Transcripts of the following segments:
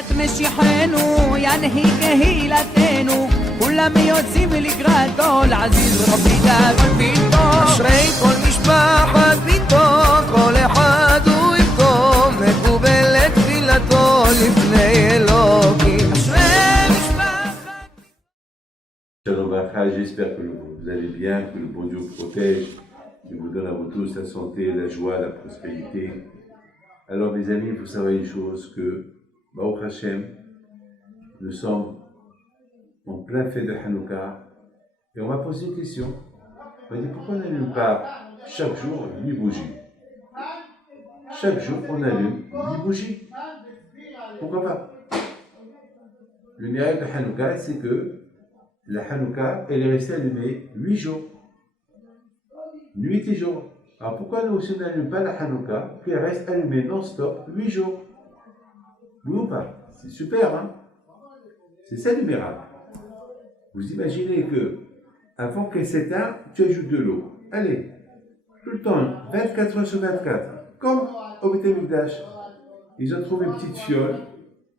مش يحرنوا يعني هيك هيلتينو كلهم يوتسيم לקראתו العزيز ربي דאג ביתו אשרי כל משפחת ביתו כל אחד הוא יבכו מקובל את תפילתו לפני אלוקים אשרי משפחת Shalom Bacha, j'espère que vous allez bien, que le bon Dieu vous protège, qu'il vous donne à vous tous la santé, la joie, la prospérité. Alors mes amis, il faut savoir une chose, que Baruch Hashem, nous sommes en plein fait de Hanouka, et on m'a posé une question. On m'a dit pourquoi on n'allume pas chaque jour 8 bougies? Chaque jour on allume 8 bougies. Pourquoi pas? Le miracle de Hanouka, c'est que la Hanouka, elle est restée allumée 8 jours. Nuit et jour. Alors pourquoi nous aussi on n'allume pas la Hanouka, puis elle reste allumée non-stop 8 jours? Oui ou pas? C'est super, hein? C'est ça le miracle. Vous imaginez que, avant qu'elle s'éteint, tu ajoutes de l'eau. Allez, tout le temps, 24 heures sur 24. Comme au Beth Amikdash. Ils ont trouvé une petite fiole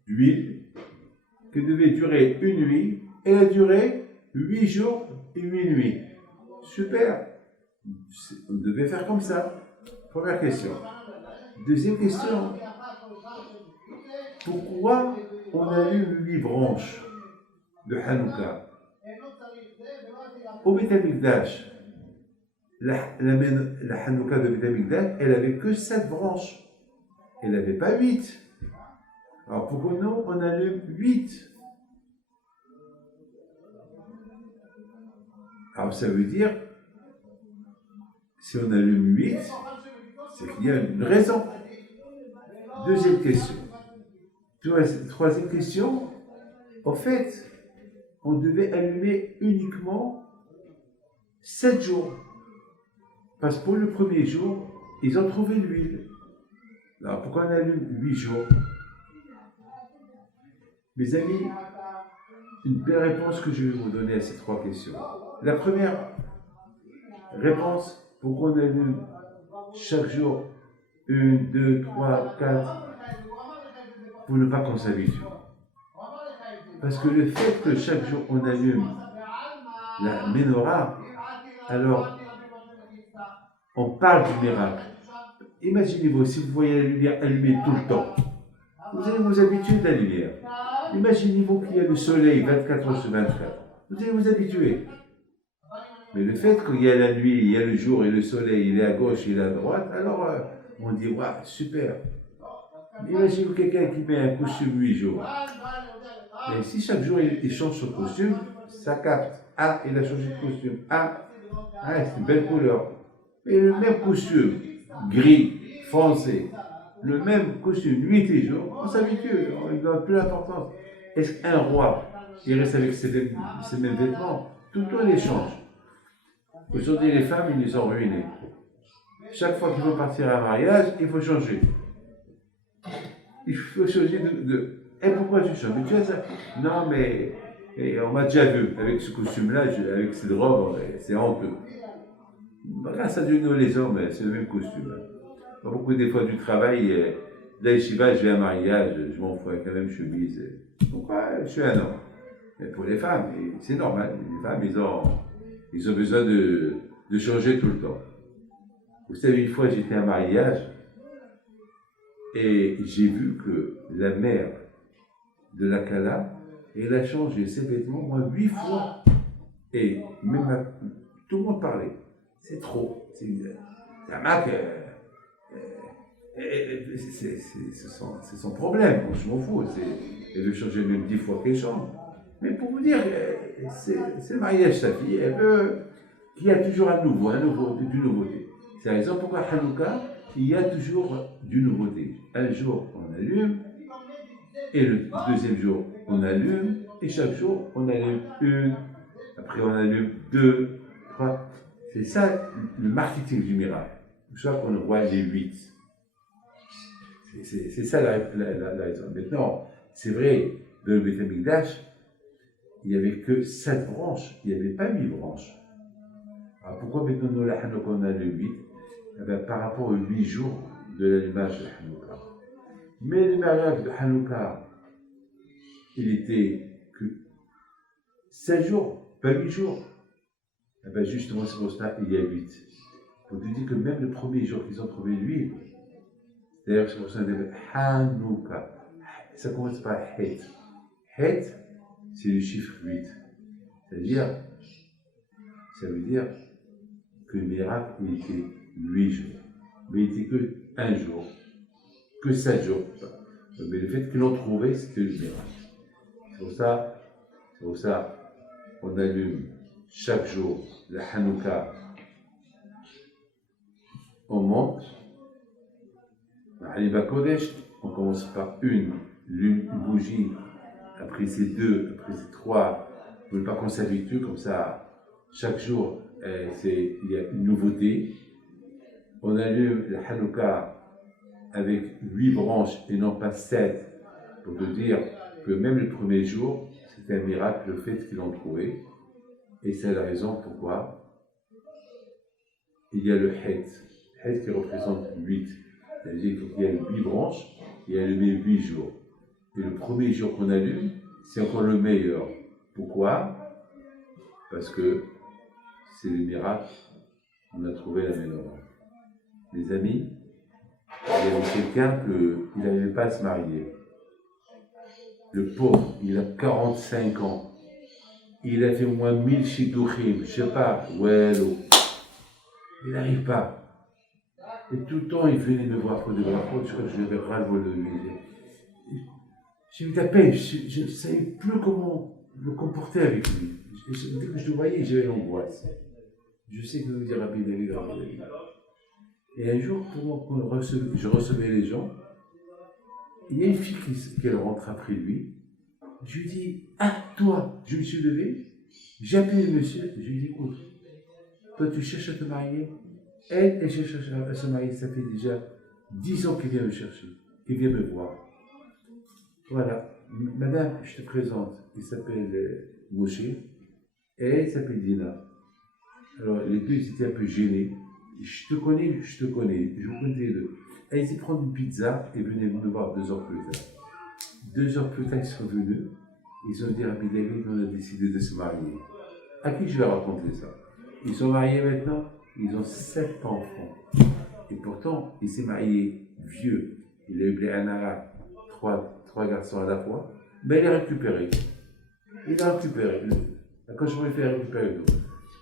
d'huile qui devait durer une nuit. Elle a duré 8 jours et 8 nuits. Super. On devait faire comme ça. Première question. Deuxième question. Pourquoi on allume 8 branches de Hanouka? Au Beth Amikdash, la Hanouka de Beth Amikdash, elle n'avait que 7 branches. Elle n'avait pas 8. Alors pourquoi nous, on allume 8? Alors ça veut dire, si on allume 8, c'est qu'il y a une raison. Deuxième question. Troisième question, en fait, on devait allumer uniquement 7 jours. Parce que pour le premier jour, ils ont trouvé l'huile. Alors pourquoi on allume 8 jours? Mes amis, une belle réponse que je vais vous donner à ces 3 questions. La première réponse, pourquoi on allume chaque jour 1, 2, 3, 4, pour ne pas qu'on s'habitue. Parce que le fait que chaque jour on allume la menorah, alors on parle du miracle. Imaginez-vous, si vous voyez la lumière allumée tout le temps, vous allez vous habituer de la lumière. Imaginez-vous qu'il y a le soleil 24 heures sur 24. Vous allez vous habituer. Mais le fait qu'il y a la nuit, il y a le jour et le soleil, il est à gauche, il est à droite, alors on dit, waouh, super. Imaginez quelqu'un qui met un costume 8 jours. Mais si chaque jour il change son costume, ça capte. Ah, il a changé de costume. Ah, c'est une belle couleur. Mais le même costume, gris, foncé, le même costume, nuit et jour, on s'habitue, on ne donne plus l'importance. Est-ce qu'un roi, il reste avec ses mêmes vêtements? Tout le temps, il les change. Aujourd'hui, les femmes, ils les ont ruinés. Chaque fois qu'ils vont partir à un mariage, il faut changer. Il faut changer de... Et pourquoi tu changes? Mais tu as ça? Non, mais on m'a déjà vu avec ce costume-là, avec cette robe, c'est honteux. Grâce à Dieu, nous les hommes, c'est le même costume. Beaucoup des fois du travail, là, je vais à un mariage, je m'en fous avec la même chemise. Pourquoi? Je suis un homme. Mais pour les femmes, c'est normal. Les femmes, ils ont besoin de changer tout le temps. Vous savez, une fois, j'étais à un mariage et j'ai vu que la mère de la Kala, elle a changé ses vêtements, moi, 8 fois. Et même tout le monde parlait. C'est trop. C'est un mec, c'est son problème. Moi, je m'en fous. Elle veut changer même 10 fois qu'elle change. Mais pour vous dire, c'est le mariage sa fille, elle veut qu'il y a toujours du nouveauté. C'est la raison pourquoi Hanouka, il y a toujours du nouveauté. Un jour, on allume, et le deuxième jour, on allume, et chaque jour, on allume 1, après on allume 2, 3. C'est ça le marketing du miracle. C'est ça qu'on voit les 8. C'est ça la raison. Maintenant, c'est vrai, dans le Beth Amikdash, il n'y avait que 7 branches, il n'y avait pas 8 branches. Alors pourquoi maintenant nous, la Hanouka, on a le 8? Eh bien, par rapport aux 8 jours de l'allumage de la Hanouka. Mais le mariage de Hanouka, il était que 7 jours, pas 8 jours. Eh bien justement, c'est pour ça qu'il y a 8. Pour te dire que même le premier jour qu'ils ont trouvé l'huile, d'ailleurs c'est pour ça qu'on dit Hanouka. Ça commence par Het. Het, c'est le chiffre 8. C'est-à-dire, ça veut dire que le miracle, il était 8 jours. Mais il n'était que 1 jour, que 7 jours. Mais le fait qu'ils l'ont trouvé, c'était le miracle. C'est pour ça qu'on allume chaque jour la Hanouka. On monte. À l'Iba Kodesh, on commence par une bougie, après c'est 2, après c'est 3. Vous ne pouvez pas qu'on s'habitue comme ça. Chaque jour, il y a une nouveauté. On allume la Hanouka avec 8 branches et non pas 7, pour te dire que même le premier jour, c'était un miracle le fait qu'ils l'ont trouvé. Et c'est la raison pourquoi il y a le Het. Het qui représente 8. C'est-à-dire qu'il y a 8 branches et elle met 8 jours. Et le premier jour qu'on allume, c'est encore le meilleur. Pourquoi? Parce que c'est le miracle, on a trouvé la menorah. Les amis, il y avait quelqu'un qui n'arrivait pas à se marier. Le pauvre, il a 45 ans. Il a fait au moins 1000 shidduchim, je sais pas, wello. Il n'arrive pas. Et tout le temps, il venait me voir pour de la faute, je crois que je devais ras-le-bol de lui. J'ai eu de la peine, je ne savais plus comment me comporter avec lui. Dès que je le voyais, j'avais l'angoisse. Je sais que vous dire Rabbi David. Et un jour, je recevais les gens, il y a une fille qui rentre après lui. Je lui dis, ah, toi, je me suis levé, j'ai appelé le monsieur, je lui dis, écoute, toi tu cherches à te marier, elle cherche à se marier, ça fait déjà 10 ans qu'elle vient me chercher, qu'elle vient me voir. Voilà, madame, je te présente, il s'appelle Moshe, et elle s'appelle Dina. Alors les deux étaient un peu gênés, je te connais, je vous connais les deux. Elle était prendre une pizza et venait me voir 2 heures plus tard. 2 heures plus tard, ils sont venus, ils ont dit à Rabbi David, on a décidé de se marier. À qui je vais raconter ça? Ils sont mariés maintenant, ils ont 7 enfants. Et pourtant, il s'est marié vieux. Il a eu les Anara, 3 garçons à la fois. Mais il a récupéré. Quand je voulais faire récupérer d'autres.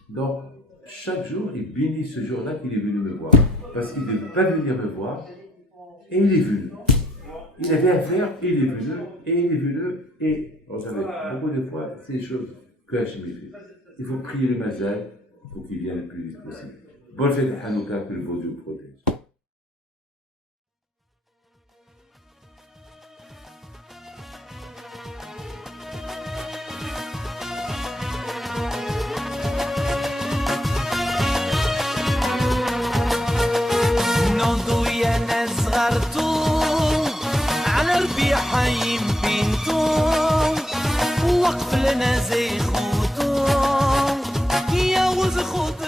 Donc, chaque jour, il bénit ce jour-là qu'il est venu me voir. Parce qu'il ne devait pas venir me voir, et il est venu. Il avait à faire, et il est venu, et vous savez, beaucoup de fois, c'est des choses que Hachem fait. Il faut prier le Mazal pour qu'il vienne le plus vite possible. Bonne fête de Hanouka, que le beau Dieu protège. حيم بنتو وقف لنا زي خوتو يا وز خوت